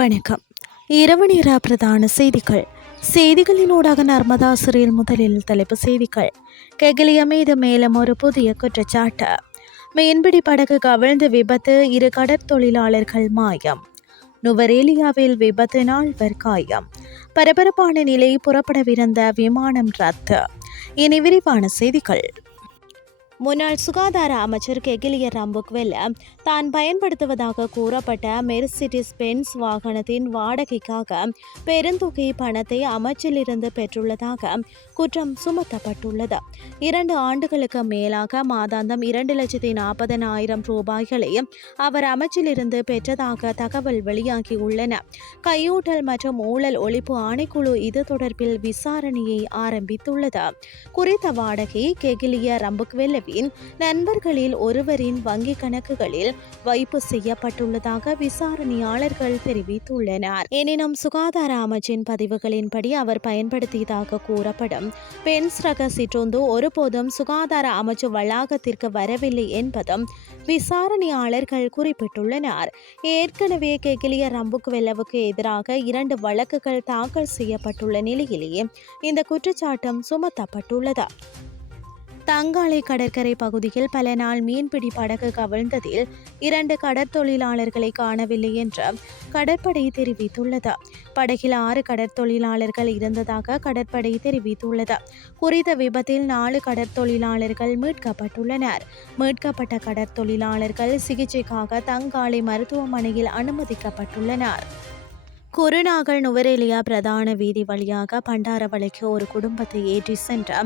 வணக்கம். இரவு நேர பிரதான செய்திகள். செய்திகளினூடாக நர்மதா சிறையில் முதலில் தலைப்பு செய்திகள். கெகிலிய மீது மேலும் ஒரு புதிய குற்றச்சாட்டு. மீன்பிடி படகு கவிழ்ந்து விபத்து இரு கடற்தொழிலாளர்கள் மாயம். நுவரேலியாவில் விபத்து நால்வர் காயம். பரபரப்பான நிலை புறப்படவிருந்த விமானம் ரத்து. இனி விரிவான செய்திகள். முன்னாள் சுகாதார அமைச்சர் கெகிலிய ரம்புக்வெல்ல தான் பயன்படுத்துவதாக கூறப்பட்ட மெர்சிடிஸ் பென்ஸ் வாகனத்தின் வாடகைக்காக பெருந்தொகை பணத்தை அமைச்சிலிருந்து பெற்றுள்ளதாக குற்றம் சுமத்தப்பட்டுள்ளது. இரண்டு ஆண்டுகளுக்கு மேலாக மாதாந்தம் இரண்டு லட்சத்தி நாற்பதனாயிரம் ரூபாய்களை அவர் அமைச்சிலிருந்து பெற்றதாக தகவல் வெளியாகியுள்ளன. கையூட்டல் மற்றும் ஊழல் ஒழிப்பு ஆணைக்குழு இது தொடர்பில் விசாரணையை ஆரம்பித்துள்ளது. குறித்த வாடகை கெகிலிய ரம்புக்வெல்லவின் நண்பர்களில் ஒருவரின் வங்கி கணக்குகளில் வைப்பு செய்யப்பட்டுள்ளதாக விசாரணையாளர்கள் தெரிவித்துள்ளனர். எனினும் சுகாதார அமைச்சின் பதிவுகளின்படி அவர் பயன்படுத்தியதாக கூறப்படும் பென்ஸ் ரக சிற்றுந்து ஒருபோதும் சுகாதார அமைச்சு வளாகத்திற்கு வரவில்லை என்பதும் விசாரணையாளர்கள் குறிப்பிட்டுள்ளனர். ஏற்கனவே கெகிலிய ரம்புக்வெல்லவுக்கு எதிராக இரண்டு வழக்குகள் தாக்கல் செய்யப்பட்டுள்ள நிலையிலேயே இந்த குற்றச்சாட்டம் சுமத்தப்பட்டுள்ளது. தங்காலை கடற்கரை பகுதியில் பல நாள் மீன்பிடி படகு கவிழ்ந்ததில் இரண்டு கடற்தொழிலாளர்களை காணவில்லை என்று கடற்படை தெரிவித்துள்ளது. படகில் ஆறு கடற்தொழிலாளர்கள் இருந்ததாக கடற்படை தெரிவித்துள்ளது. குறித்த விபத்தில் நாலு கடற்தொழிலாளர்கள் மீட்கப்பட்டுள்ளனர். மீட்கப்பட்ட கடற்தொழிலாளர்கள் சிகிச்சைக்காக தங்காலை மருத்துவமனையில் அனுமதிக்கப்பட்டுள்ளனர். குருநாகல் நுவரேலியா பிரதான வீதி வழியாக பண்டாரவளைக்கு ஒரு குடும்பத்தை ஏற்றி சென்ற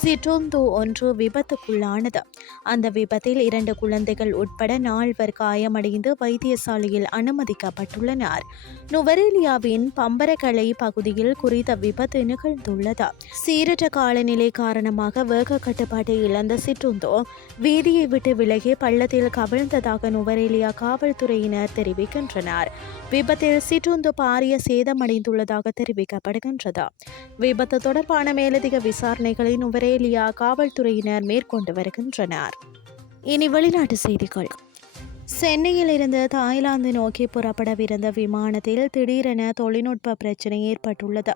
சிற்றோந்து ஒன்று விபத்துக்குள்ளானது. அந்த விபத்தில் இரண்டு குழந்தைகள் உட்பட நால்வர் காயமடைந்து வைத்தியசாலையில் அனுமதிக்கப்பட்டுள்ளனர். நுவரேலியாவின் பம்பரக்கலை பகுதியில் குறித்த விபத்து நிகழ்ந்துள்ளது. சீரற்ற காலநிலை காரணமாக வேக கட்டுப்பாட்டை இழந்த சிற்றுந்தோ வீதியை விட்டு விலகி பள்ளத்தில் கவிழ்ந்ததாக நுவரேலியா காவல்துறையினர் தெரிவிக்கின்றனர். விபத்தில் சிற்றுந்து பாரிய சேதமடைந்துள்ளதாக தெரிவிக்கப்படுகின்றது. விபத்து தொடர்பான மேலதிக விசாரணைகளை நுவரேலியா காவல்துறையினர் மேற்கொண்டு வருகின்றனர். இனி வெளிநாட்டு செய்திகள். சென்னையில் இருந்து தாய்லாந்து நோக்கி புறப்படவிருந்த விமானத்தில் திடீரென தொழில்நுட்ப பிரச்சனை ஏற்பட்டுள்ளது.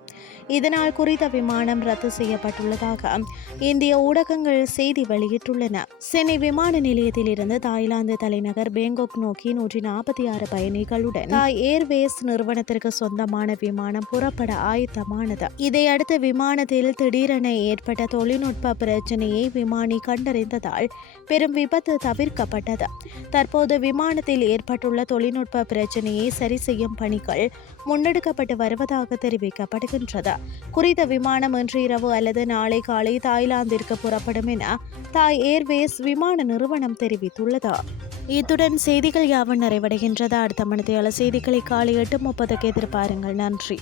இதனால் குறித்த விமானம் ரத்து செய்யப்பட்டுள்ளதாக இந்திய ஊடகங்கள் செய்தி வெளியிட்டுள்ளன. சென்னை விமான நிலையத்தில் இருந்து தாய்லாந்து தலைநகர் பேங்காக் நோக்கி நூற்றி நாற்பத்தி ஆறு பயணிகளுடன் தாய் ஏர்வேஸ் நிறுவனத்திற்கு சொந்தமான விமானம் புறப்பட ஆயத்தமானது. இதையடுத்து விமானத்தில் திடீரென ஏற்பட்ட தொழில்நுட்ப பிரச்சனையை விமானி கண்டறிந்ததால் பெரும் விபத்து தவிர்க்கப்பட்டது. தற்போது விமானத்தில் ஏற்பட்டுள்ள தொழில்நுட்ப பிரச்சனையை சரி செய்யும் பணிகள் முன்னெடுக்கப்பட்டு வருவதாக தெரிவிக்கப்படுகின்றது. குறித்த விமானம் இன்று இரவு அல்லது நாளை காலை தாய்லாந்திற்கு புறப்படும் என தாய் ஏர்வேஸ் விமான நிறுவனம் தெரிவித்துள்ளது. இத்துடன் செய்திகள் யாவும் நிறைவடைகின்றது? அடுத்த மணித்தையாள செய்திகளை காலை எட்டு முப்பதுக்கு எதிர்பாருங்கள். நன்றி.